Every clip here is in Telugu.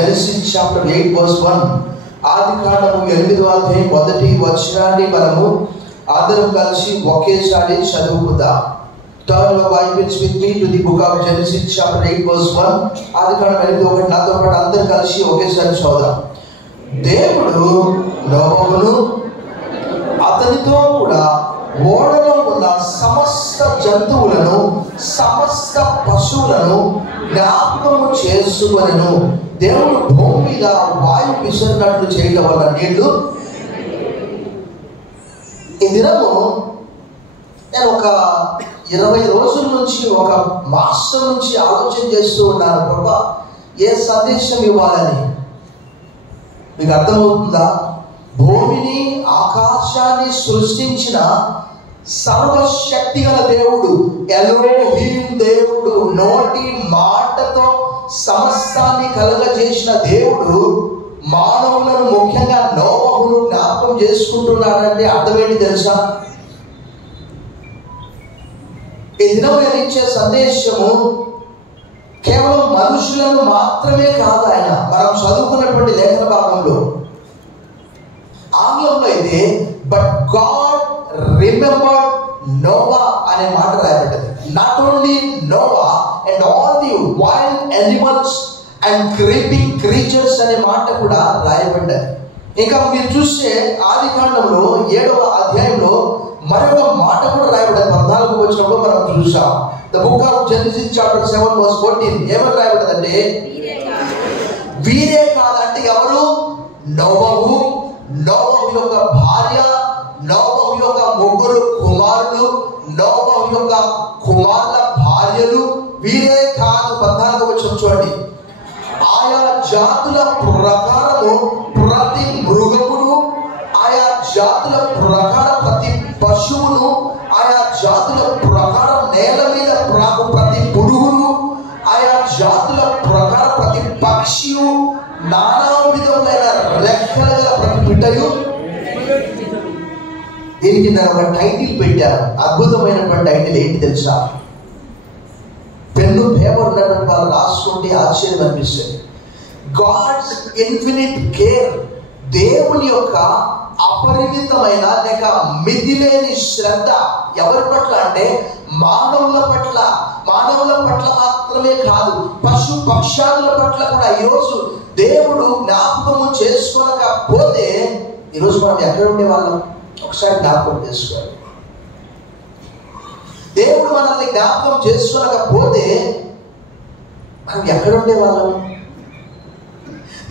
Genesis chapter 8 verse 1. ఆదికాండము 8వ అధ్యాయం 1వ వచనాన్ని మనము అందరం కలిసి ఒకేసారి చదువుకుందాం. Turn your Bibles with me to the book of Genesis chapter 8 verse 1. ఆదికాండం 8:1 నాతో పాటు అందరం కలిసి ఒకేసారి చదువుదాం. దేవుడు నోవహును అతనితో కూడా ఓడలో ఉన్న సమస్త జంతువులను సమస్త పశువులను జ్ఞాపకము చేసుకొనెను. దేవుడు భూమి మీద వాయు విసరినట్లు చేయడం వల్ల నీళ్లు. ఈ దినము నేను ఒక 20 రోజుల నుంచి ఒక మాసం నుంచి ఆలోచన చేస్తూ ఉన్నాను, ప్రభా ఏ సందేశం ఇవ్వాలని. మీకు అర్థమవుతుందా? భూమిని ఆకాశాన్ని సృష్టించిన సర్వశక్తి గల దేవుడు ఎలోహీం దేవుడు, నోటి మాటతో సమస్తాన్ని కలుగజేసిన దేవుడు మానవులను ముఖ్యంగా నోవహును జ్ఞాపకం చేసుకుంటున్నాడంటే అర్థం ఏంటి తెలుసా? ఈ దినం నేను ఇచ్చే సందేశము కేవలం మనుషులను మాత్రమే కాదు. ఆయన మనం చదువుకున్నటువంటి లేఖన భాగంలో ఆంగ్లంలో అయితే బట్ గాడ్ రిమెంబర్డ్ నోవా అనే మాట రాయబడ్డది. Not only Noah and all the wild animals and creeping creatures అనే మాట కూడా రాయబడ్డది. ఇంకా మీరు చూస్తే ఆదికాండంలో 7వ అధ్యాయంలో మరొక మాట కూడా రాయబడ్డది. 14వ వచనంలో మనం చూసాం. The book of Genesis chapter 7 verse 14 ఏమని రాయబడ్డదంటే వీరే కాదంటే ఎవరు? నోవహు, నోవహు యొక్క భార్య, నోవహు యొక్క 3 కుమారులు, నోవహు యొక్క కుమారుల భార్యలు. వీరే కాదు. 14వ వచనం చూడండి. ఆయా జాతుల ప్రకారము ప్రతి మృగమును, ఆయా జాతుల ప్రకారం ప్రతి పశువును, ఆయా జాతుల ప్రకారం నేల మీద ప్రాకు ప్రతి పురుగును, ఆయా జాతుల ప్రకారం ప్రతి పక్షియు, నానా విధములైన రెక్కల గల ప్రతి బిడ్డయు. దీనికి నేను ఒక టైటిల్ పెట్టాను, అద్భుతమైనటువంటి టైటిల్. ఏంటి తెలుసా? పెన్ను పేపర్ ఉన్నటువంటి వాళ్ళు రాసుకుంటే ఆశ్చర్యం అనిపిస్తుంది. గాడ్స్ ఇన్ఫినిట్ కేర్, దేవుని యొక్క అపరిమితమైన లేక మితిలేని శ్రద్ధ ఎవరి పట్ల అంటే మానవుల పట్ల. మానవుల పట్ల మాత్రమే కాదు, పశు పక్షాదుల పట్ల కూడా ఈరోజు దేవుడు జ్ఞాపకము చేసుకోనకపోతే ఈరోజు మనం ఎక్కడ ఉండేవాళ్ళం? ఒకసారి జ్ఞాపకం చేసుకోవాలి. దేవుడు మనల్ని జ్ఞాపకం చేసుకోనకపోతే మనం ఎక్కడ ఉండేవాళ్ళం?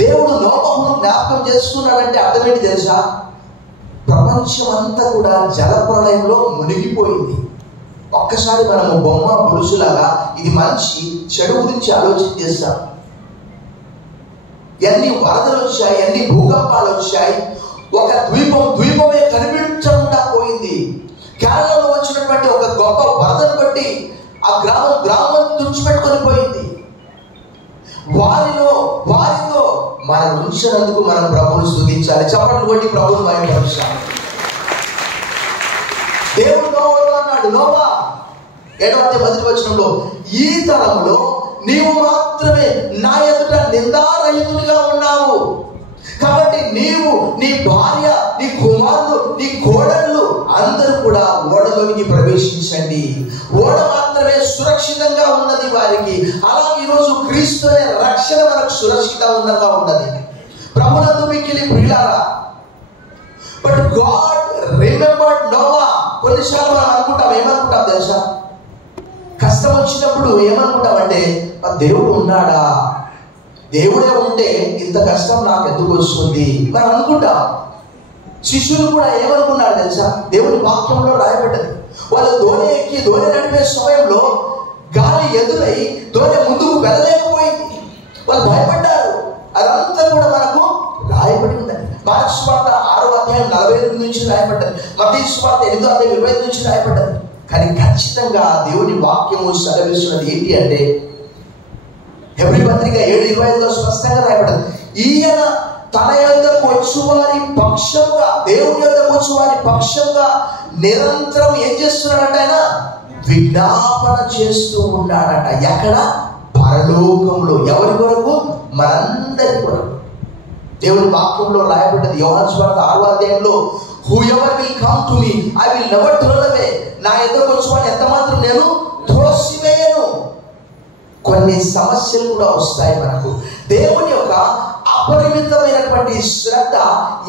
దేవుడు నోవహును జ్ఞాపకం చేసుకున్నాడంటే అర్థం ఏంటి తెలుసా? ప్రపంచం అంతా కూడా జల ప్రళయంలో మునిగిపోయింది. ఒక్కసారి మనము బొమ్మ పురుషులాగా ఇది మంచి చెడు గురించి ఆలోచన చేస్తాం. ఎన్ని వరదలు వచ్చాయి, ఎన్ని భూకంపాలు వచ్చాయి. ఒక ద్వీపమే కనిపించకుండా పోయింది. కేరళలో వచ్చినటువంటి ఒక గొప్ప వరదను బట్టి ఆ గ్రామం తుడిచిపెట్టుకొని పోయింది. వారితో మనం ఉంచినందుకు మనం ప్రభువును స్తుతించాలి. చప్పట్లు కొట్టి ప్రభువును మహిమపరచాలి. దేవుడు నోవాతో అన్నాడు, నోవా 7వ అధ్యాయం 10వ వచనంలో, ఈ తరములో నీవు మాత్రమే నా ఎదుట నిందారహితునిగా ఉన్నావు. కాబట్టి నీవు, నీ భార్య, నీ కుమారులు, నీ కోడళ్ళు అందరూ కూడా ఓడలోనికి ప్రవేశించండి. ఓడ మాత్రమే సురక్షితంగా ఉన్నది వారికి. అలాగే ఈరోజు క్రీస్తు అనే రక్షణ మనకు సురక్షితంగా ఉన్నది. ప్రభునందు మిక్కిలి ప్రియులారా, బట్ గాడ్ రిమెంబర్డ్ నోవా. కొన్నిసార్లు మనం అనుకుంటాం, ఏమనుకుంటాం తెలుసా? కష్టం వచ్చినప్పుడు ఏమనుకుంటామంటే దేవుడు ఉన్నాడా? దేవుడే ఉంటే ఇంత కష్టం నాకు ఎందుకు వస్తుంది మనం అనుకుంటాం. శిష్యులు కూడా ఏమనుకున్నారు తెలుసా? దేవుని వాక్యంలో రాయబడ్డది. వాళ్ళు దోణి ఎక్కి దోణి నడిపే సమయంలో గాలి ఎదురై దోణి ముందుకు వెళ్ళలేకపోయింది. వాళ్ళు భయపడ్డారు. అదంతా కూడా మనకు రాయబడి ఉందండి. మార్కు సువార్త 6వ అధ్యాయం 48 నుంచి రాయబడ్డది. మత్తయి సువార్త 8వ అధ్యాయం 25 నుంచి రాయబడ్డది. కానీ ఖచ్చితంగా దేవుని వాక్యము సెలవిస్తున్నది ఏంటి అంటే హెబ్రీ పత్రిక 7:25లో స్పష్టంగా రాయబడ్డది. ఈయన తన యొద్దకు వచ్చువారి పక్షంగా, దేవుని యొద్దకు వచ్చువారి పక్షంగా నిరంతరం ఏం చేస్తున్నాడట? ఆయన విజ్ఞాపన చేస్తూ ఉన్నాడట. ఎక్కడ? పరలోకంలో. ఎవరి కొరకు? మనందరి కొరకు. దేవుని వాక్యంలో రాయబడ్డది యోహాను సువార్త 6వ అధ్యాయంలో, whoever will come to me I will never turn away. నా ఎదురుకు వచ్చేవాడిని ఎంత మాత్రం నేను త్రోసివేయను. కొన్ని సమస్యలు కూడా వస్తాయి మనకు. దేవుని యొక్క అపరిమితమైనటువంటి శ్రద్ధ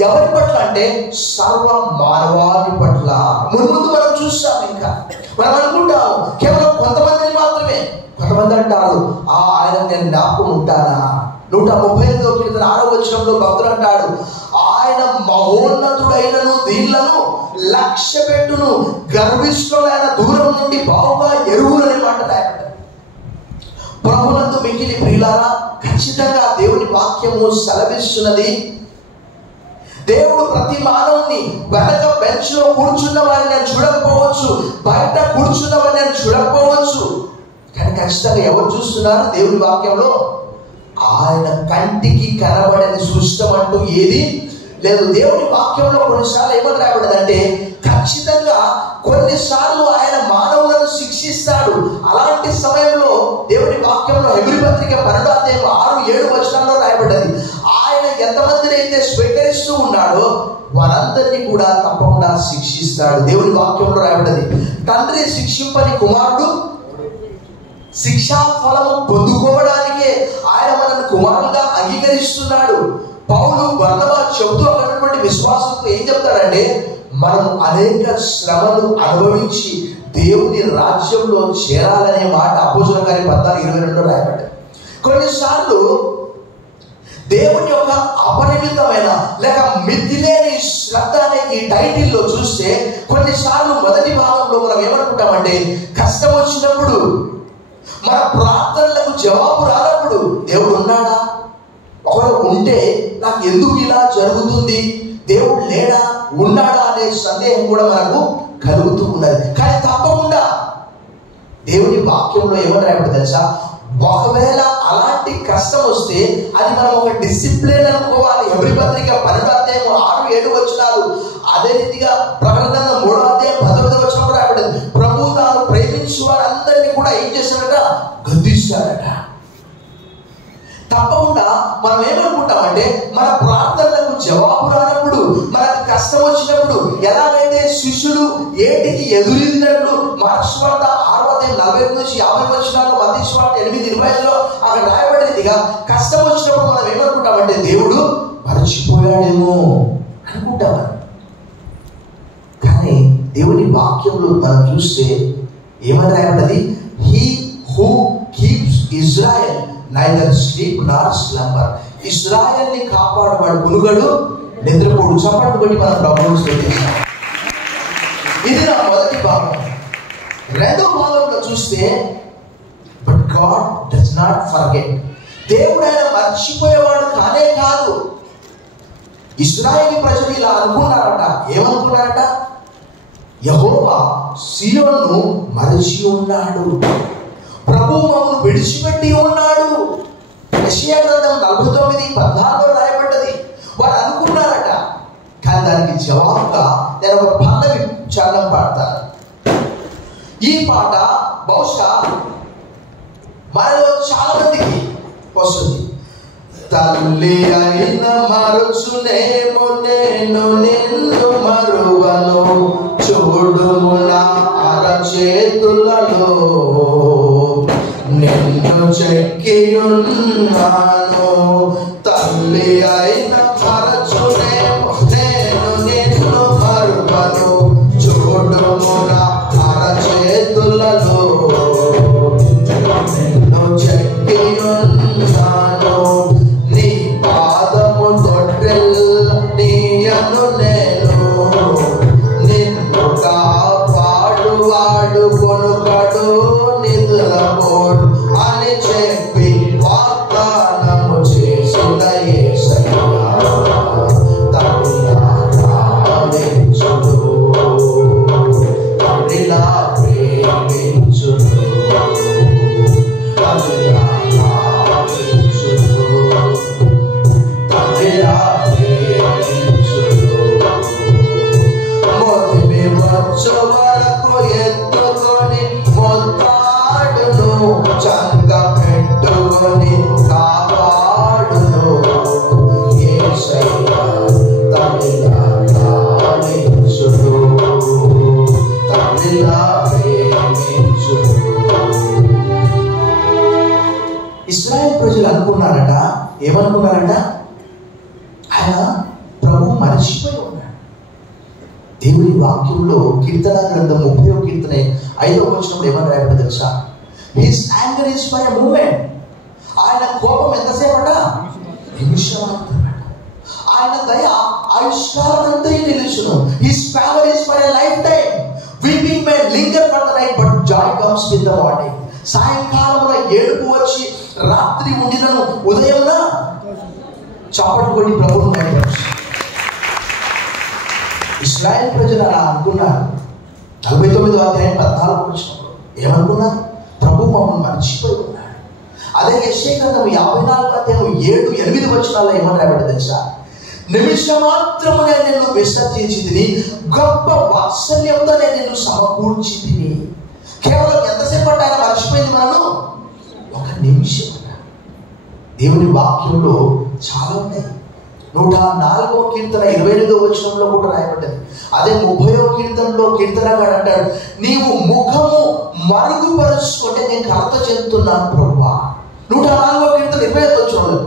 ఎవరి పట్ల అంటే సర్వ మానవాళి పట్ల. ముందు మనం చూస్తాం, ఇంకా మనం అనుకుంటాం కేవలం కొంతమందిని మాత్రమే. కొంతమంది అంటారు ఆయన నేను జ్ఞాపకం ఉంటానా. 138వ కీర్తన 6వ వచనంలో భక్తుడు అంటాడు, ఆయన మహోన్నతుడైనను దీనులను లక్ష్య పెట్టును, గర్విష్ఠులైన దూరం నుండి బావుగా ఎరుగునని మాట రాయబడ్డది. ప్రభునందు మిగిలి ప్రియులారా, ఖచ్చితంగా దేవుని వాక్యము సెలవిస్తున్నది, దేవుడు ప్రతి మానవుని వెనక బెంచ్ లో కూర్చున్న వారిని నేను చూడకపోవచ్చు, బయట కూర్చున్న వారిని నేను చూడకపోవచ్చు, కానీ ఖచ్చితంగా ఎవరు చూస్తున్నారు దేవుని వాక్యంలో? ఆయన కంటికి కనబడని సృష్టం అంటూ ఏది లేదు. దేవుని వాక్యంలో కొన్నిసార్లు ఏమని రాయబడదంటే, ఖచ్చితంగా కొన్నిసార్లు ఆయన మానవులను శిక్షిస్తాడు. అలాంటి సమయంలో దేవుని వాక్యంలో హెబ్రీ పత్రిక 12వ అధ్యాయం 6-7 వచనాల్లో రాయబడ్డది, ఆయన ఎంతమందిని అయితే స్వీకరిస్తూ ఉన్నాడో వారందరినీ కూడా తప్పకుండా శిక్షిస్తాడు. దేవుని వాక్యంలో రాయబడ్డది, తండ్రి శిక్షింపని కుమారుడు శిక్షా ఫలము పొందుకోవడానికే ఆయన మనల్ని కుమారులుగా అంగీకరిస్తున్నాడు. పౌలు బర్నబా చెబుతూ అన్నటువంటి విశ్వాసంతో ఏం చెప్తాడంటే, మనం అనేక శ్రమలు అనుభవించి దేవుని రాజ్యంలో చేరాలనే మాట అపోస్తలుల కార్యం 14:22 రాయబడ్డది. కొన్నిసార్లు దేవుని యొక్క అపరిమితమైన లేక మితిలేని శ్రద్ధ అనే ఈ టైటిల్లో చూస్తే, కొన్నిసార్లు మొదటి భాగంలో మనం ఏమనుకుంటామంటే, కష్టం వచ్చినప్పుడు, మన ప్రార్థనలకు జవాబు రానప్పుడు దేవుడు ఉన్నాడా, ఒకవేళ ఉంటే నాకు ఎందుకు ఇలా జరుగుతుంది, దేవుడు లేడా ఉన్నాడా అనే సందేహం కూడా మనకు కలుగుతూ ఉన్నది. కానీ తప్పకుండా దేవుని వాక్యంలో ఏమని రాయబడి తెలుసా, ఒకవేళ అలాంటి కష్టం వస్తే అది మనం ఒక డిసిప్లిన్ అనుకోవాలి. హెబ్రీ పత్రిక 12వ అధ్యాయం 6-7 వచనాలు, అదే రీతిగా ప్రకటన 3వ అధ్యాయం 19వ వచనం కూడా రాయబడింది, ప్రభు తాను ప్రేమించు వారందరినీ కూడా ఏం చేశాడట, గద్దిస్తాడట. తప్పకుండా మనం ఏమనుకుంటామంటే, మన ప్రార్థనలకు జవాబు రానప్పుడు, మనకు కష్టం వచ్చినప్పుడు, ఎలాగైతే శిష్యులు ఏటికి ఎదురీదినట్లు మార్క్స్ వార్త 6వ అధ్యాయం 45-50 వచనాల్లో, మత్తయి వార్త 8:25లో అక్కడ రాయబడేదిగా, కష్టం వచ్చినప్పుడు మనం ఏమనుకుంటామంటే దేవుడు మర్చిపోయాడేమో అనుకుంటాం. కానీ దేవుని వాక్యంలో మనం చూస్తే ఏమని రాయబడ్డది, he who keeps Israel neither sleep nor slumber. ఇశ్రాయేల్ని కాపాడువాడు గునుగడు నిద్రపోడు. చప్పట్లు బట్టి మనం ప్రభువును స్తుతిస్తాం. ఇది నా మొదటి భాగం. రెండో భాగంలో చూస్తే, but God does not forget. దేవుడు ఆయన మర్చిపోయేవాడు కానే కాదు. ఇశ్రాయేలు ప్రజలు ఇలా అనుకున్నారట. ఏమనుకున్నారట, యెహోవా సీయోనును మరచి ఉన్నాడు, ప్రభు మమ్మను విడిచిపెట్టి ఉన్నాడు. యెషయా గ్రంథం 49:14 రాయబడ్డది. వారు అనుకున్నారట. కానీ దానికి జవాబుగా నేను ఒక పల్లవి చరణం పాడతాను. ఈ పాట బహుశా మనలో చాలా మందికి వస్తుంది. తల్లి అయిన మరుచునేమో నేను నిన్ను మరువను, చూడుము నా అరచేతులలో నిన్ను చెక్కియున్నాను. తల్లి అయిన మరచునేమో నేను నిన్ను మరువను, చూడుము నా అరచేతులలో నిన్ను చెక్కియున్నాను. నీ పాదము తొట్టెల్ నీయను నేను, నిన్ను కాపాడువాడు కొనుకడు నిద్రపోడు అని చెప్పి వాగ్దానము చేసిన యేసయ్య. ఏమనుకున్నారంట? ఆయన ప్రభు మర్చిపోయి ఉన్నాడు. దేవుని వాక్యంలో కీర్తన గ్రంథం 30వ కీర్తన 5వ వచనంలో ఏమని రాయబడింది తెలుసా? His anger is for a moment. ఆయన కోపం ఎంతసేపట? నిమిషం మాత్రమే. ఆయన దయ ఆయుష్కాలమంతా నిలుచును. His favour is for a lifetime. Weeping may linger for the night but joy comes with the morning. సాయంకాలంలో ఏడుపు వచ్చి రాత్రి ఉండినను ఉదయంన చాపట్టు కొట్టి ప్రభువును కనపరచు. ఇశ్రాయేల్ ప్రజలు అలా అనుకున్నారు. 49వ అధ్యాయం 14వ వచనంలో ఏమనుకున్నారు? ప్రభు మమ్మల్ని మర్చిపోయి ఉన్నాడు. అదే యెషయా గ్రంథం 54వ అధ్యాయం 7-8 వచనాల్లో ఏమని రాయబడింది తెలుసా? నిమిషం మాత్రము నేను నిన్ను విసర్జించింది, గొప్ప వాత్సల్యంతో నేను నిన్ను సమకూర్చింది. కేవలం ఎంతసేపు ఆయన మర్చిపోయింది మనను? ఒక నిమిషం. దేవుని వాక్యంలో చాలా ఉన్నాయి. 104వ కీర్తన 28వ వచనంలో కూడా రాయబడ్డది. అదే 30వ కీర్తనలో కీర్తనగాడు అంటాడు, నీవు ముఖము మరుగుపరుచుకుంటే నేను కలత చెందుతున్నాను ప్రభువా. 104వ కీర్తన 25వ వచనంలో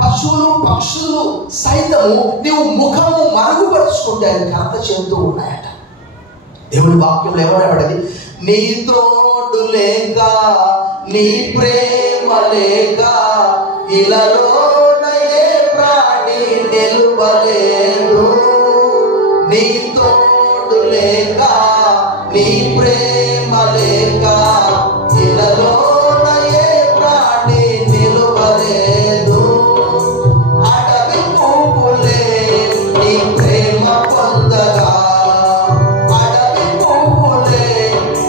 పశువులు పక్షులు సైతము నీవు ముఖము మరుగుపరుచుకుంటే ఆయన కలత చెందుతూ ఉన్నాయట. దేవుని వాక్యంలో ఏమనబడ్డది? నీ తోడు లేక నీ ప్రేమ లేక ఇలాలోన ఏ ప్రాణి నిలువలేదు. నీ తోడు లేక నీ ప్రేమ లేక ఇలాలోన ఏ ప్రాణి నిలువలేదు. అడవి పువ్వులే నీ ప్రేమ పొందగా, అడవి పువ్వులే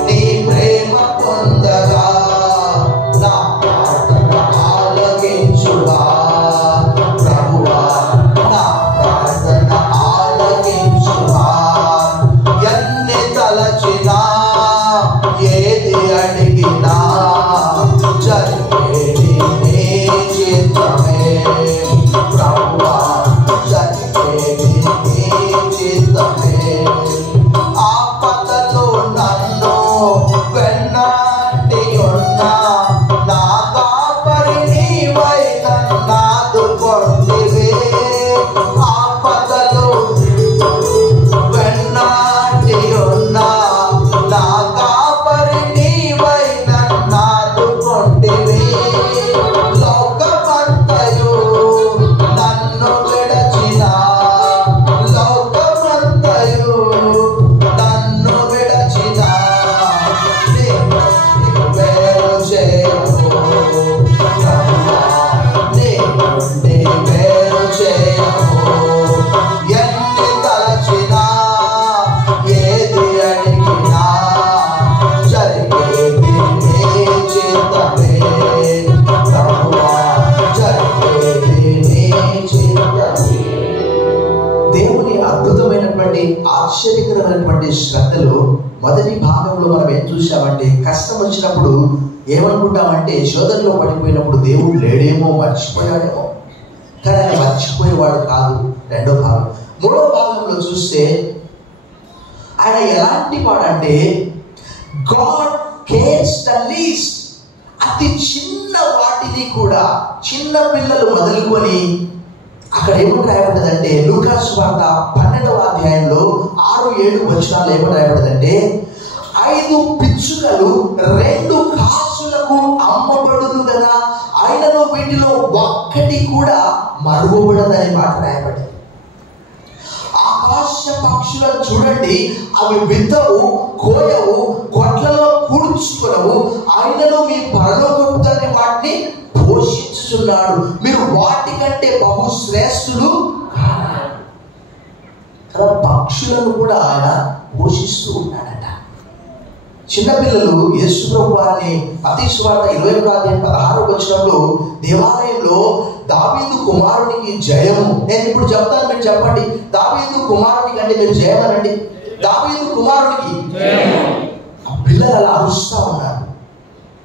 నీ ప్రేమ పొందగా, నా ప్రార్థన ఆలకించువా ప్రభువా, నా ప్రార్థన ఆలకించువా. ఎన్ని తలచినా ఏది అడిగినా జరిగేది నీ చిత్తమే ప్రభువా, జరిగేది నీ చిత్తమే. ఆపదలో నన్ను వెన్నాటి ఉన్నా నా కాపరి నీవై నన్నాదుకొంటివే. ఆపదలో వెన్నాటి ఉన్నా నా కాపరి నీవై నన్నాదుకొంటివే. లోకమంతయు నన్ను విడచినా, లోకమంతయు నన్ను విడచినా నిన్ను వేరు చేయము ప్రభువా, నిన్ను వేరు చేయము. ఎన్ని తలచినా ఏది అడిగినా జరిగేది నీ చిత్తమే ప్రభువా, జరిగేది నీ చిత్తమే. దేవుని అద్భుతమైనటువంటి ఆశ్చర్యకరమైనటువంటి శ్రద్ధలో మొదటి భాగంలో మనం ఏం చూసామంటే, కష్టం వచ్చినప్పుడు ఏమనుకుంటామంటే, శోధనలో పడిపోయినప్పుడు దేవుడు లేడేమో, మర్చిపోయాడేమో. కానీ ఆయన మర్చిపోయేవాడు కాదు. రెండో భాగం. మూడో భాగంలో చూస్తే ఆయన ఎలాంటి వాడంటే, గాడ్ కేర్స్ ద లీస్ట్. అతి చిన్న వాటిని కూడా, చిన్న పిల్లలు మొదలుకొని అక్కడ ఏమని రాయబడ్డదంటే, లూకా సువార్త 12వ అధ్యాయంలో 6-7 వచనాలు ఏమని రాయబడ్డదంటే, 5 పిచ్చుకలు 2 కాసులకు అమ్మబడును కదా, ఆయనలో వీటిలో ఒక్కటి కూడా మరుగుపడదని మాట రాయబడ్డది. ఆకాశ పక్షులను చూడండి, అవి విత్తవు, కోయవు, కొట్లలో కూర్చుకొనవు, ఆయనను మీ పరలోకపు తండ్రి వాటిని పోషించుచున్నాడు. మీరు వాటికంటే బహు శ్రేష్ఠులు కాదా? పక్షులను కూడా ఆయన పోషిస్తూ ఉన్నాడట. చిన్నపిల్లలు యేసు ప్రభు వారిని మత్తయి సువార్త 21వ అధ్యాయం 16వ వచనంలో దేవాలయంలో దావీదు కుమారునికి జయము. నేను ఇప్పుడు చెప్తాను, మీరు చెప్పండి. దావీదు కుమారునికి అంటే మీరు జయమనండి. దావీదు కుమారునికి ఆ పిల్లలు అలా అరుస్తూ ఉన్నారు.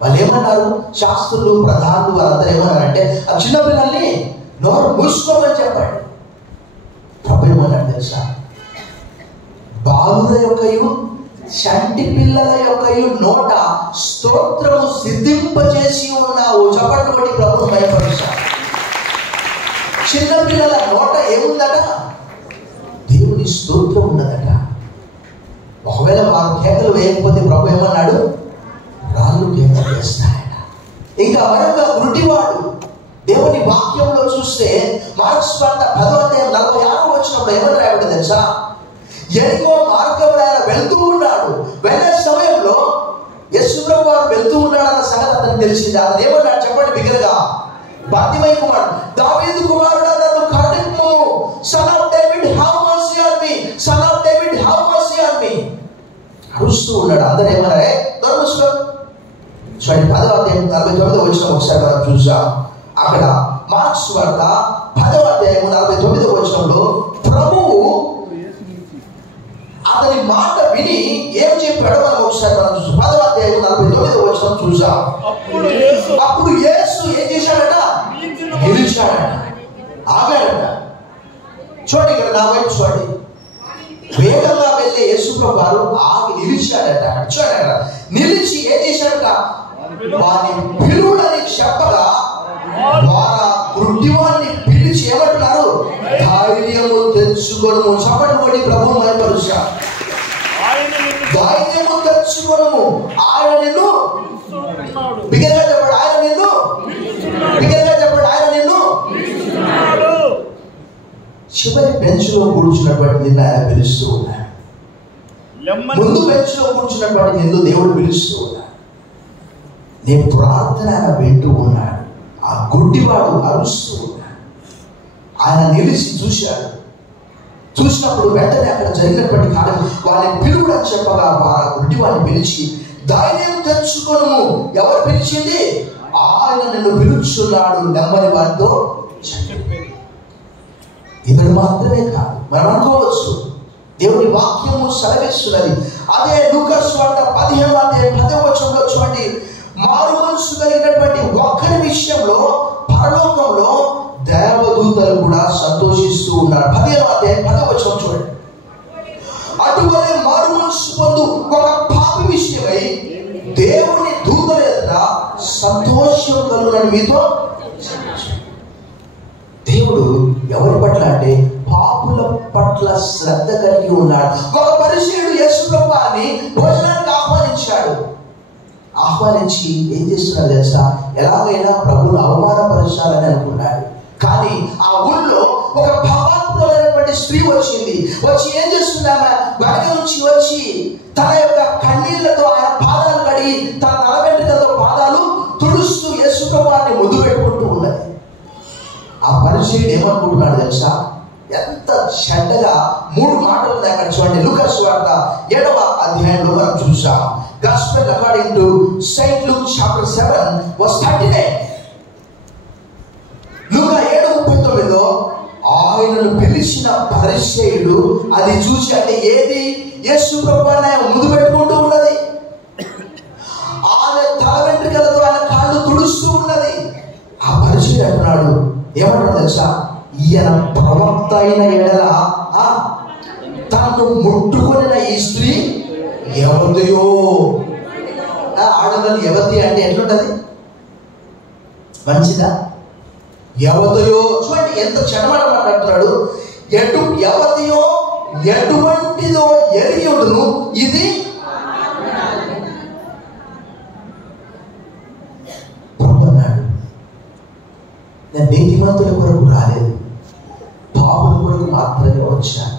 వాళ్ళు ఏమన్నారు? శాస్త్రులు, ప్రధానులు వాళ్ళందరూ ఏమన్నారంటే, ఆ చిన్న పిల్లల్ని నోరు మూసుకోమని చెప్పండి. ప్రభు ఏమన్నాడు తెలుసా? బాలుల యొక్కయు చంటి పిల్లల యొక్కయు నోట స్తోత్రము సిద్ధింపజేసి ఉన్నావు. చప్పట్లు కొట్టి ప్రభువును భయపరుస్తాను. చిన్నపిల్లల నోట ఏముందట? దేవుని స్తోత్రం ఉన్నదట. ఒకవేళ వారు కేకలు వేయకపోతే ప్రభు ఏమన్నాడు? రాళ్ళు కేకలు వేస్తాయట. ఇంకా మరొక గుడ్డివాడు దేవుని వాక్యంలో చూస్తే మార్క్స్ వార్త 10:46 వచ్చినప్పుడు ఏమని రాయబడింది తెలుసా? ఎరికో మార్గంలో ఆయన వెళ్తూ ఉన్నాడు. వెళ్ళే సమయంలో యేసు ప్రభు వారు వెళ్తూ ఉన్నాడన్న సంగతి అతనికి తెలిసింది. అతను ఏమన్నాడు చెప్పండి బిగ్గరగా? బాతిమై కుమారుడు, దావీదు కుమారుడా నన్ను కరుణింపు, son of David have mercy on me, son of David have mercy on me అరుస్తూ ఉన్నాడు. అందరూ ఏమన్నారే? దొరకసుకో. చూడండి 10:49 వచ్చిన ఒకసారి మనం చూసాం. అక్కడ మార్క్స్ వార్త 10:49 వచనంలో ప్రభువు అతని మాట విని ఏం చెప్పాడో మనం ఒకసారి మనం చూసాం. 10:49 వచనం చూసాం. అప్పుడు యేసు ఏం చేశాడట? నిలిచాడట, ఆగాడట. చూడండి ఇక్కడ నా వైపు చూడండి. వేగంగా వెళ్ళే యేసు ప్రభు వారు ఆగి నిలిచాడట. చూడండి నిలిచి ఏం చేశాడట? వాని పిలువులని చెప్పగా వారు గుడ్డివాడిని పిలిచి ఏమంటున్నారు? ధైర్యము తెచ్చుకొనుము. చెప్పండి కొడి ప్రభువు మైపరుషా. ధైర్యము తెచ్చుకొనుము, ఆయన నిన్ను బిగ్గరగా చెప్పండి, ఆయన నిన్ను బిగ్గరగా చెప్పండి, ఆయన నిన్ను. చివరి బెంచ్ లో కూర్చున్నటువంటి నిన్ను ఆయన పిలుస్తూ ఉన్నాడు. ముందు బెంచ్ లో కూర్చున్నటువంటి నిన్ను దేవుడు పిలుస్తూ ఉన్నాడు. నీ ప్రార్థన ఆయన వింటూ ఉన్నాడు. ఆ గుడ్డివాడు అరుస్తూ ఉన్నాడు. ఆయన నిలిచి చూశాడు. చూసినప్పుడు వెంటనే అక్కడ జరిగినటువంటి కార్యం వారిని పిలువుడని చెప్పగా వారు ఆ గుడ్డివాడిని పిలిచి ధైర్యం తెచ్చుకొనుము. ఎవరు పిలిచింది? ఆయన నిన్ను పిలుచున్నాడు నెమ్మది వారితో చెప్పి. ఇతడు మాత్రమే కాదు, మనం అనుకోవచ్చు దేవుని వాక్యము సెలవిస్తున్నది. అదే లూకాసు వార్త 15:10 వచనంలో చూడండి, మారు మనసు కలిగినటువంటి ఒక్కరి విషయంలో పరలోకంలో దేవదూతలు కూడా సంతోషిస్తూ ఉన్నారు. 15:10 వచనం చూడండి. అటువలే మారు మనసు పొందు ఒక పాపి విషయమై దేవుని దూతల ఎదుట సంతోషం కలుగునని మీతో. దేవుడు ఎవరి పట్ల అంటే పాపుల పట్ల శ్రద్ధ కలిగి ఉన్నాడు. ఒక పరిసయ్యుడు యేసు ప్రభువుని భోజనానికి ఆహ్వానించాడు. ఆహ్వానించి ఏం చేస్తున్నాడు తెలుసా? ఎలాగైనా ప్రభువును అవమానపరచాలని అనుకున్నాడు. కానీ ఆ ఊళ్ళో ఒక భావాత్మకమైనటువంటి స్త్రీ వచ్చింది. వచ్చి ఏం చేస్తున్నామా? వెనక నుంచి వచ్చి తన యొక్క కన్నీళ్లతో ఆయన పాదాలు కడిగి తన తల వెంట్రుకలతో పాదాలు తుడుస్తూ యేసు ప్రభువుని ముద్దు పెట్టుకుంటూ ఉన్నది. ఆ పరిసయ్యుడు ఏమనుకుంటున్నాడు తెలుసా? ఎంత చెడ్డగా 3 మాటలు ఉన్నాయి అక్కడ చూడండి. లూకాసు వార్త 7వ అధ్యాయంలో మనం చూసాం. Gospel according to Saint Luke chapter 7 verse 39. లూకా 7:39లో ఆయనను పిలిచిన పరిసయ్యుడు అది చూసి, అంటే ఏది? యేసు ప్రభువుని ఆయన ముద్దు పెట్టుకుంటూ ఉన్నది. ఆమె తల వెంట్రుకలతో ఆయన కాళ్ళు తుడుస్తూ ఉన్నది. ఆ పరిసయ్యుడు అంటున్నాడు, ఏమంటాడు తెలుసా? ఈయన ప్రవక్త అయిన ఎడల తనను ముట్టుకొనిన ఈ స్త్రీ ఎవరియో. ఆడవాళ్ళు ఎవరి అంటే ఎట్లుంటది? మంచిదా? ఎవరియో చూడండి ఎంత చెడమాట మాట్లాడుతున్నాడు. ఎవరియో ఎటువంటిదో ఎరియుడును ఇది అన్నాడు. నేను నీతిమంతుల కొరకు రాలేదు, పాపుల కొరకు మాత్రమే వచ్చాను.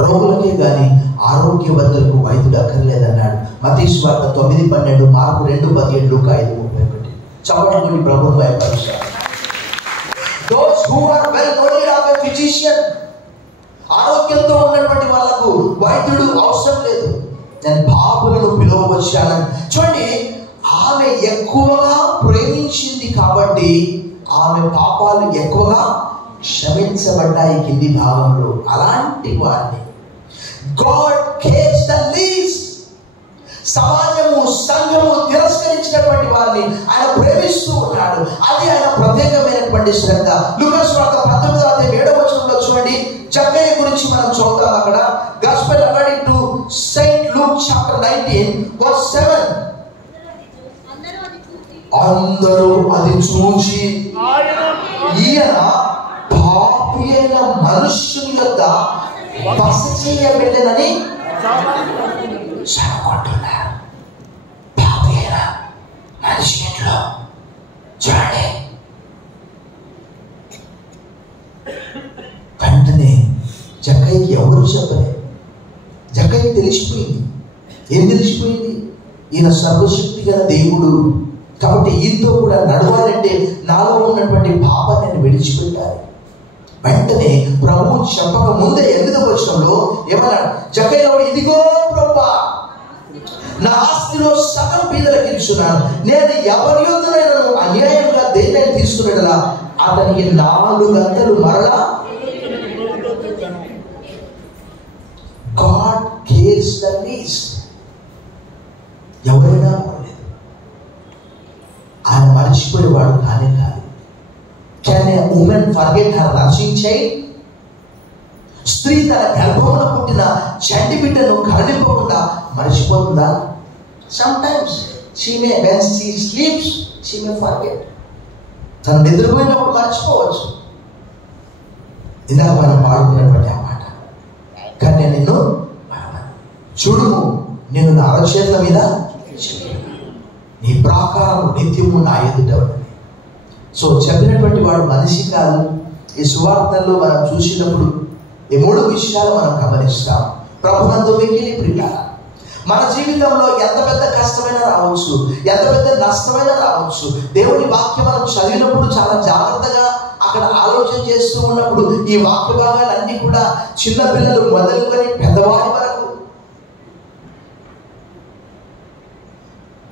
రోగులకే గాని ఆరోగ్యవంతులకు వైద్యుడు అక్కర్లేదన్నాడు. మత్తయి సువార్త 9:12, మార్కు 2:17, లూకా 5:31. చప్పట్లు ప్రభువు భయపరుస్తారు. Those who are well known of a physician, ఆరోగ్యంతో ఉన్నటువంటి వాళ్ళకు వైద్యుడు అవసరం లేదు. నేను పాపులను పిలువవచ్చానని. చూడండి, ఆమె ఎక్కువగా ప్రేమించింది కాబట్టి ఆమె పాపాలు ఎక్కువగా క్షమించబడ్డాయి కింది భాగంలో. అలాంటి వారిని గాడ్ కేర్స్ ద లీస్ట్. సమాజము సంఘము తిరస్కరించినటువంటి వారిని ఆయన ప్రేమిస్తూ ఉన్నాడు. అది ఆయన ప్రత్యేకమైనటువంటి శ్రద్ధ. లూకాసు వార్త 19:7 చూడండి, జక్కయ్య గురించి మనం చూద్దాం. అక్కడ gospel according to Saint Luke chapter 19:7 అందరూ అది చూసి ఈయన పాపి అయిన మనుష్యుని యొక్క బస చేయబెట్టనని చదువుకుంటున్నారు. పాపి అయిన మనిషి ఇంట్లో చూడండి. వెంటనే జక్కయ్యకి ఎవరు చెప్పలేదు. జక్కయ్యకి తెలిసిపోయింది. ఏం తెలిసిపోయింది? ఈయన సర్వశక్తి గల దేవుడు, కాబట్టి ఈయనతో కూడా నడవాలంటే నాలో ఉన్నటువంటి పాపాన్ని నేను విడిచిపెట్టాలి. వెంటనే ప్రభు చెప్పక ముందే 8వ వచనంలో ఏమన్నాడు? జక్కయ్య, ఇదిగో ప్రభువా, నా ఆస్తిలో సగం పేదలకు ఇచ్చున్నాను. నేను ఎవరి యొద్దనైనా అన్యాయంగా దేన్నైనా తీసుకునేలా అతనికి 4 గంటలు మరలా. God cares the least. ఎవరైనా పర్లేదు, ఆయన మర్చిపోయేవాడు కానే కాదు. Can a woman forget her nursing child? స్త్రీ తన గర్భమున పుట్టిన చంటి బిడ్డను కరలిపోకుండా మర్చిపోతుందా? Sometimes she may, when she sleeps she may forget. తను నిద్రపోయినప్పుడు మర్చిపోవచ్చు. ఇందాక మనం పాడుకున్నటువంటి ఆ మాట, కానీ నేను నిన్ను చూడుము, నేను నా అరచేతుల మీద నీ ప్రాకారం నిత్యము నా ఎదుట ఉన్నది. సో చెప్పినటువంటి వాడు మనిషి కాదు. ఈ సువార్తల్లో మనం చూసినప్పుడు ఈ 3 విషయాలు మనం గమనిస్తాం. ప్రభునందు మిక్కిలి ప్రియులారా, మన జీవితంలో ఎంత పెద్ద కష్టమైనా రావచ్చు, ఎంత పెద్ద నష్టమైనా రావచ్చు, దేవుని వాక్యం మనం చదివినప్పుడు చాలా జాగ్రత్తగా అక్కడ ఆలోచన చేస్తూ ఉన్నప్పుడు ఈ వాక్య భాగాలన్నీ కూడా చిన్నపిల్లలు మొదలుకొని పెద్దవారి వరకు,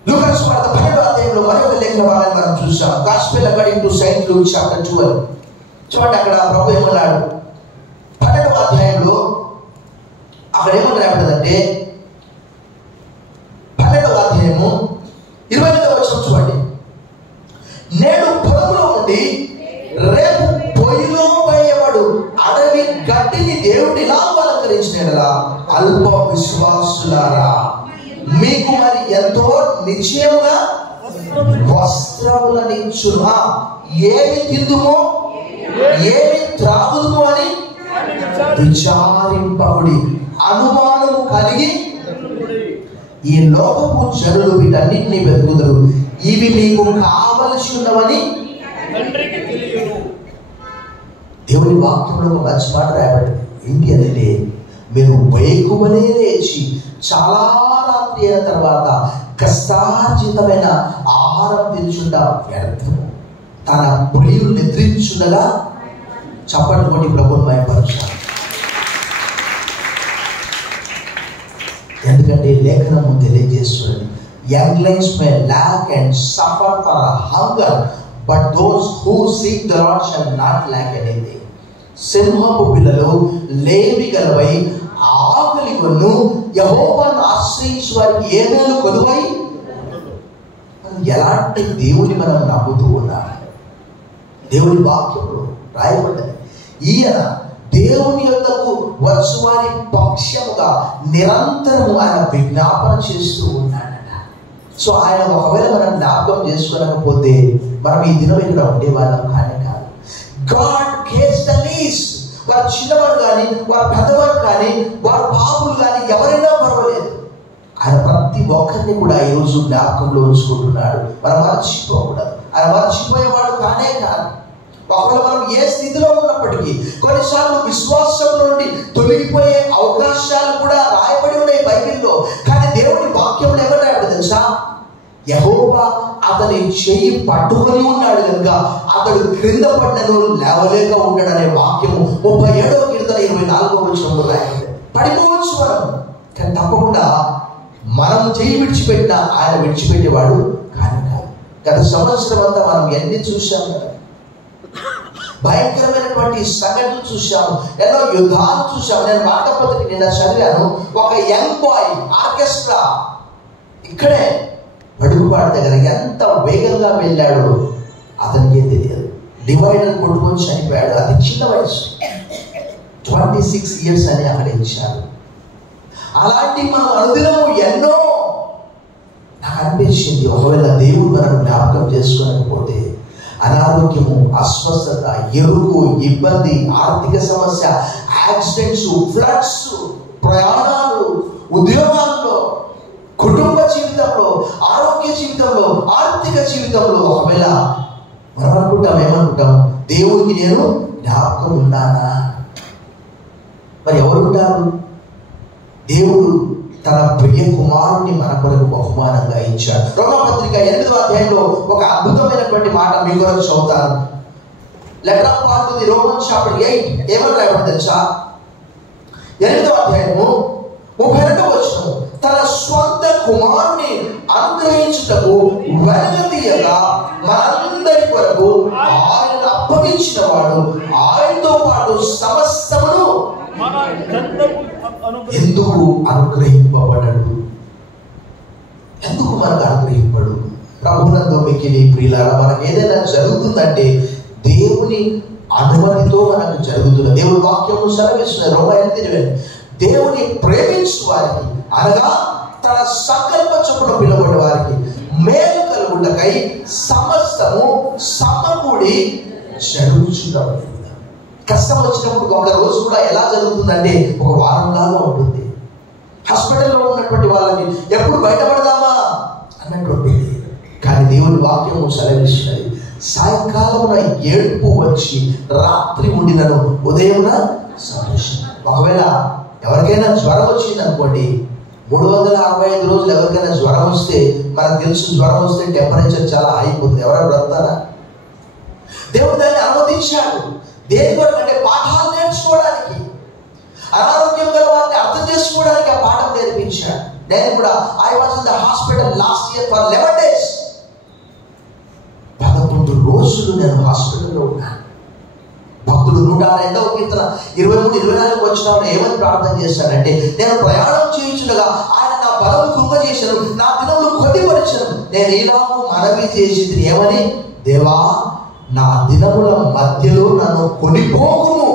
లూకాసు వార్త 12వ అధ్యాయంలో మరొక లేఖన భాగాన్ని మనం చూసాం. Gospel according to Saint Luke chapter 12. చూడండి, అక్కడ ప్రభు ఏమన్నాడు? 12వ అధ్యాయంలో అక్కడ ఏమని రాబడిందంటే 12వ అధ్యాయము 25వ వచనం చూడండి. నేడు పొలంలో ఉండి రేపు పొయ్యిలో వేయబడు అడవి గడ్డిని దేవుడు ఇలా అలంకరించినలా అల్ప విశ్వాసులారా, మీకు మరి ఎంతో నిశ్చయముగా వస్త్రములనిచ్చును. ఏమి తిందుమో ఏమి త్రాగుదుమో అని విచారింపకుడి, అనుమానము కలిగి ఈ లోకపు జనులు వీటన్నిటిని వెతుకుదురు, ఇవి మీకు కావలసి ఉన్నవని దేవుని వాక్యంలో ఒక మంచి మాట రాయబడింది. ఏంటి అంటే, మీరు వేకువనే లేచి చాలా రాత్రి అయిన తర్వాత కష్టార్జితమైన ఆహారం తినుచుండా వ్యర్థము, తన ప్రియులు నిద్రించుండగా చప్పట్లు కొట్టి ప్రభువును మహిమపరచాలి. ఎందుకంటే లేఖనము తెలియజేస్తున్నది, young lions may lack and suffer for hunger, but those who seek the Lord shall not lack anything. సింహపు పిల్లలు లేమి గలవై ఆకలి కొను, యెహోవాను ఆశ్రయించు వారికి ఏ మేలు కొలువై. ఎలాంటి దేవుని మనం నమ్ముతూ ఉన్నాం? దేవుని వాక్యంలో రాయబడ్డది, ఈయన దేవుని యొద్దకు వచ్చు వారి పక్షముగా నిరంతరము ఆయన విజ్ఞాపన చేస్తూ ఉన్నాడట. సో ఆయన ఒకవేళ మనం జ్ఞాపకం చేసుకోలేకపోతే మనం ఈ దినం ఇక్కడ ఉండేవాళ్ళం కానీ కాదు. God cares the least. వారు చిన్నవాడు కానీ, వారు పెద్దవాడు కానీ, వారు పాపులు కానీ, ఎవరైనా పర్వాలేదు, ఆయన ప్రతి ఒక్కరిని కూడా ఈరోజు జ్ఞాపకంలో ఉంచుకుంటున్నాడు. మనం మర్చిపోకూడదు. ఆయన మర్చిపోయేవాడు కానే కాదు. ఒకవేళ మనం ఏ స్థితిలో ఉన్నప్పటికీ కొన్నిసార్లు విశ్వాసం నుండి తొలగిపోయే అవకాశాలు కూడా రాయబడి ఉన్నాయి బైబిల్లో. కానీ దేవుని వాక్యంలో ఏమని రాయబడి తెలుసా? యెహోవా అతని చెయ్యి పట్టుకొని ఉన్నాడు కనుక అతడు క్రింద పడ్డను లేవలేక ఉన్నాడు అనే వాక్యము 37వ కీర్తన 24వ వచనంలో రాయబడింది. పడిపోవచ్చు మనం, కానీ తప్పకుండా మనం చెయ్యి విడిచిపెట్టినా ఆయన విడిచిపెట్టేవాడు కానీ కాదు. గత సంవత్సరం అంతా మనం ఎన్ని చూసాం కదా, భయంకరమైనటువంటి సంఘటనలు చూశాము, ఎన్నో యుద్ధాలు చూశాము. నేను వార్తాపత్రిక నిన్న చదివాను, ఒక యంగ్ బాయ్ ఆర్కెస్ట్రా ఇక్కడే పడుగుపాడు దగ్గర ఎంత వేగంగా వెళ్ళాడో అతనికే తెలియదు. డివైడర్ కొట్టుకొని చనిపోయాడు. అది చిన్న వయసు, 26 years అని అక్కడ ఇచ్చారు. అలాంటి మనం అనుదినము ఎన్నో. నాకు అనిపించింది, ఒకవేళ దేవుడు మనం జ్ఞాపకం చేసుకోలేకపోతే అనారోగ్యము, అస్వస్థత, ఎరుకు, ఇబ్బంది, ఆర్థిక సమస్య, యాక్సిడెంట్స్, ఫ్లడ్స్, ప్రయాణాలు, ఉద్యోగాల్లో, కుటుంబ జీవితంలో, ఆరోగ్య జీవితంలో, ఆర్థిక జీవితంలో ఒకవేళ మనం అనుకుంటాం, ఏమనుకుంటాం, దేవుడికి నేను జ్ఞాపకం ఉన్నానా? మరి ఎవరుంటారు? దేవుడు తన ప్రియ కుమారుని మన కొరకు బహుమానంగా ఇచ్చాడు. రోమపత్రిక 8వ అధ్యాయంలో ఒక అద్భుతమైనటువంటి మాట మీ కొరకు చదువుతాను. Letter of Paul to the Romans chapter 8 ఏమని రాయబడింది తెలుసా? 8వ అధ్యాయము 32వ వచనం, తన స్వంత కుమారుని అనుగ్రహించుటకు వెనకతీయగా మనందరి కొరకు ఆయన అప్పగించిన వాడు ఆయనతో పాటు సమస్తమును ఎందుకు అనుగ్రహింపబడడు? ఎందుకు మనకు అనుగ్రహింపడు? ప్రభునందు మిక్కిలి ప్రియులారా, మనకు ఏదైనా జరుగుతుందంటే దేవుని అనుమతితో మనకు జరుగుతుంది. దేవుని వాక్యము సెలవిస్తున్నది. రోమా 8:20, దేవుని ప్రేమించు వారికి అనగా తన సంకల్ప చొప్పున పిలువబడే వారికి మేలు కలుగుటకై సమస్తము సమకూడి జరుగుచున్నది. కష్టం వచ్చినప్పుడు ఒక రోజు కూడా ఎలా జరుగుతుందంటే ఒక వారంలాగా ఉంటుంది. హాస్పిటల్లో ఉన్నటువంటి వాళ్ళని ఎప్పుడు బయటపడదామా అన్నట్టు ఉంటుంది. కానీ దేవుని వాక్యం సెలవిస్తున్నది, సాయంకాలమున ఏడుపు వచ్చి రాత్రి ఉండినను ఉదయమున సంతోషం. ఒకవేళ ఎవరికైనా జ్వరం వచ్చింది అనుకోండి, 365 రోజులు ఎవరికైనా జ్వరం వస్తే మనకు తెలుసు, జ్వరం వస్తే టెంపరేచర్ చాలా అయిపోతుంది. ఎవరైనా బ్రతారా? దేవుడు దాన్ని అనుమతించాడు. దేని కొరకు అంటే పాఠాలు నేర్చుకోవడానికి, అనారోగ్యం గల వారిని అర్థం చేసుకోవడానికి ఆ పాఠం నేర్పించాడు. నేను కూడా I was in the hospital last year for 11 days. 11 రోజులు నేను హాస్పిటల్లో ఉన్నాను. భక్తుడు 102వ కీర్తన 23-24 వచ్చిన ఏమని ప్రార్థన చేశాడంటే, నేను ప్రయాణం చేయించుండగా ఆయన నా బలము కృంగజేశాను, నా దినములు కొద్దిపరిచాను. నేను ఈలాగు మనవి చేసింది ఏమని, దేవా నా దినముల మధ్యలో నన్ను కొనిపోకుము,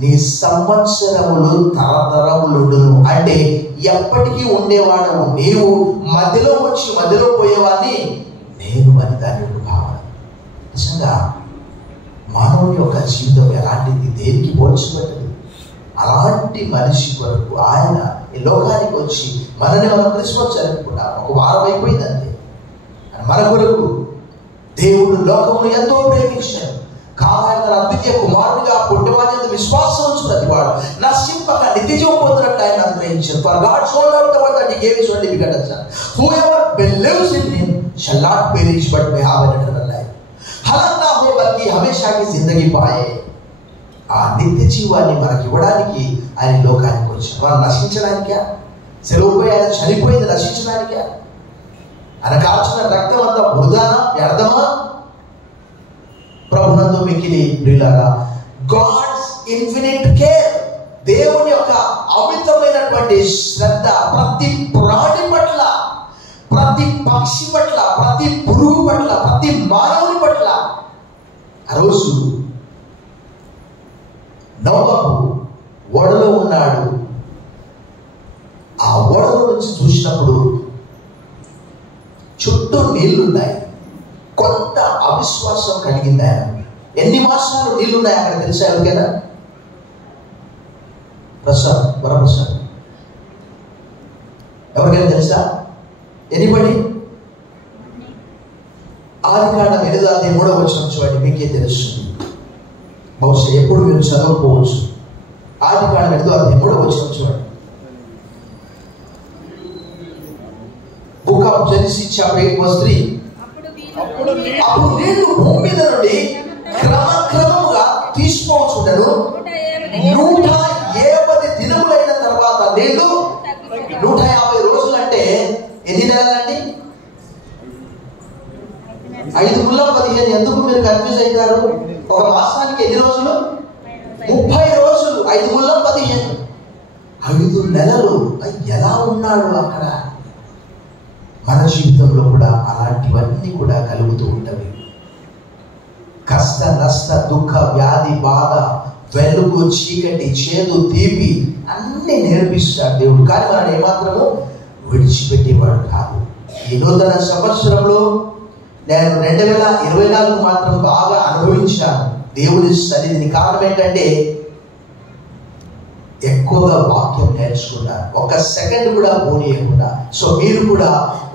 నీ సంవత్సరములు తరతరములుండును. అంటే ఎప్పటికీ ఉండేవాడు నీవు, మధ్యలో వచ్చి మధ్యలో పోయేవాడిని నేను అని దాని యొక్క భావన. నిజంగా మానవుని యొక్క జీవితం ఎలాంటిది, దేనికి పోల్చబడ్డది? అలాంటి మనిషి కొరకు ఆయన ఈ లోకానికి వచ్చి మనని మనం క్రిస్మస్ జరుపుకున్నాం. ఒక వారం అయిపోయిందంటే మన కొరకు దేవుడు లోకమును ఎంతో ప్రేమించాడు. కావాలి తన అద్వితీయ కుమారుడిగా పుట్టివాడి విశ్వాసం ఉంచున్నది వాడు నశింపక నిత్యజీవం పొందినట్టు ఆయన అనుగ్రహించారు. For God so loved the world that he gave his only begotten Son. Whoever believes in him shall not perish but may have eternal life. हलाक ना हो बल्कि हमेशा की जिंदगी पाए. ఆ నిత్య జీవాన్ని మనకి ఇవ్వడానికి ఆయన లోకానికి వచ్చాడు. మనం నశించడానికా? సెలవుపై ఆయన చనిపోయింది నశించడానికా? ఆయన కాల్చిన రక్తం అంతా వృధానా, వ్యర్థమా? ప్రభునందు మిక్కిలి ప్రియులారా, గాడ్స్ ఇన్ఫినిట్ కేర్, దేవుని యొక్క అమితమైనటువంటి శ్రద్ధ ప్రతి ప్రాణి పట్ల, ప్రతి పక్షి పట్ల, ప్రతి పురుగు పట్ల, ప్రతి మానవుని పట్ల. ఆ రోజు నోవహు ఓడలో ఉన్నాడు. ఆ ఓడలో నుంచి చూసినప్పుడు చుట్టూ నీళ్లున్నాయి. కొంత అవిశ్వాసం కలిగింది ఆయన. ఎన్ని మాసాలు నీళ్లున్నాయి అక్కడ తెలుసా ఎవరికైనా? వరప్రసాద్ ఎవరికైనా తెలుసా? ఎనిబడి? ఆదికాండం 8వ వచనం చూడండి, మీకే తెలుస్తుంది. బహుశా ఎప్పుడు మీరు చదవకపోవచ్చు. ఆదికాండం 8వ వచనం చూడండి. Book of Genesis chapter 8:3. అప్పుడు నీళ్లు భూమి మీద నుండి క్రమక్రమముగా తీసుకోవచ్చుండను. 150 దినములైన తర్వాత నీళ్లు 150 రోజులు అంటే ఎన్ని నెలలండి? 5 ముళ్ళ 15. ఎందుకు మీరు కన్ఫ్యూజ్ అవుతారు? ఒక మాసానికి ఎన్ని రోజులు? 30 రోజులు. 5 ముళ్ళ 15, 5 నెలలు. ఎలా ఉన్నాడు అక్కడ? మన జీవితంలో కూడా అలాంటివన్నీ కూడా కలుగుతూ ఉంటవి. కష్ట నష్ట దుఃఖ వ్యాధి బాధ, వెలుగు చీకటి, చేదు తీపి అన్ని నేర్పిస్తాడు దేవుడు. కానీ మనం ఏమాత్రము విడిచిపెట్టేవాడు కాదు. ఈ నూతన సంవత్సరంలో నేను 2024 మాత్రం బాగా అనుభవించాను దేవుని సన్నిధిని. కారణం ఏంటంటే ఎక్కువగా వాక్యం నేర్చుకున్నాను, ఒక్క సెకండ్ కూడా పోనీయకుండా. సో మీరు కూడా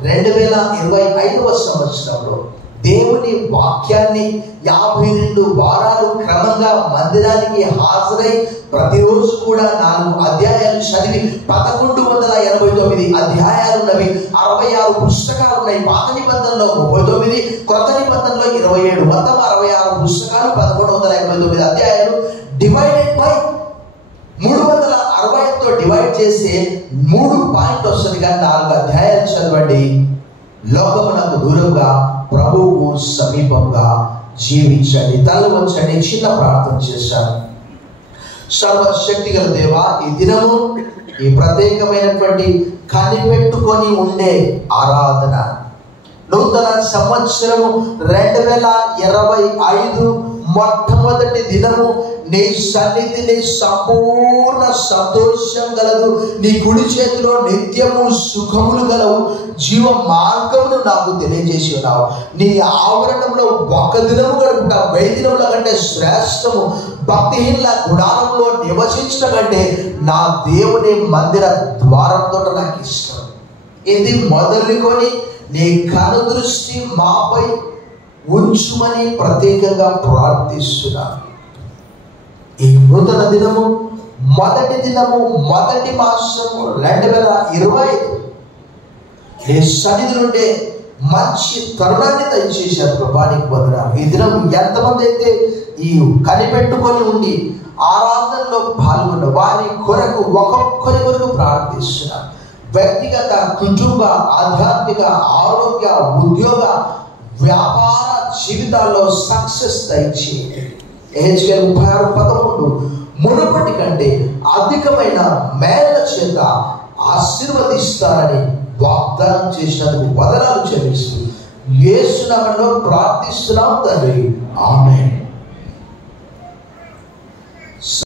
2025వ సంవత్సరంలో దేవుని వాక్యాన్ని 52 వారాలు క్రమంగా మందిరానికి హాజరై ప్రతిరోజు కూడా 4 అధ్యాయాలు చదివి 1189 అధ్యాయాలు ఉన్నవి, 66 పుస్తకాలు ఉన్నాయి. పాత నిబంధనలో 39, కొత్త నిబంధనలో 27, మొత్తం 66 పుస్తకాలు, 1189 అధ్యాయాలు. డివైడెడ్ బై 365తో డివైడ్ చేస్తే 3 పాయింట్ వస్తుంది. కానీ 4 అధ్యాయాలు చదవండి. లోకమునకు దూరంగా ప్రభువుకు సమీపంగా జీవించండి. తల వంచండి, చిన్న ప్రార్థన చేశాను. సర్వశక్తి గల దేవా, ఈ దినము ఈ ప్రత్యేకమైనటువంటి కనిపెట్టుకొని ఉండే ఆరాధన, నూతన సంవత్సరము 2025 మొట్టమొదటి దినము నీ సన్నిధిని సంపూర్ణ సంతోషం గలదు. నీ కుడి చేతిలో నిత్యము సుఖములు గలవు. జీవ మార్గమును నాకు తెలియజేసి ఉన్నావు. నీ ఆవరణంలో ఒక దినము గడుపుట 1000 దినముల కంటే శ్రేష్టము. భక్తిహీనుల గుడారంలో నివసించడం కంటే నా దేవుని మందిర ద్వారంతో నాకు ఇష్టం. ఇది మొదలుకొని నీ కనుదృష్టి మాపై ఉంచుమని ప్రత్యేకంగా ప్రార్థిస్తున్నాను. ఈ నూతన దినము, మొదటి దినము, మొదటి మాసము 2025 నీ సన్నిధి నుండే మంచి తరుణాన్ని దయచేశారు ప్రభా, నీకు వందనాలు. ఈ దినం ఎంతమంది అయితే ఈ కనిపెట్టుకొని ఉండి ఆరాధనలో పాల్గొన్న వారి కొరకు ఒక్కొక్కరి కొరకు ప్రార్థిస్తున్నారు. వ్యక్తిగత, కుటుంబ, ఆధ్యాత్మిక, ఆరోగ్య, ఉద్యోగ, వ్యాపార జీవితాల్లో సక్సెస్ దయచేయండి. ఎహెజ్కేలు 36:11 మునుపటి కంటే అధికమైన మేళ్ల చేత ఆశీర్వదిస్తారని వాగ్దానం చేసినందుకు వందనాలు చెల్లిస్తూ యేసు నామములో ప్రార్థిస్తున్నాం తండ్రి, ఆమేన్.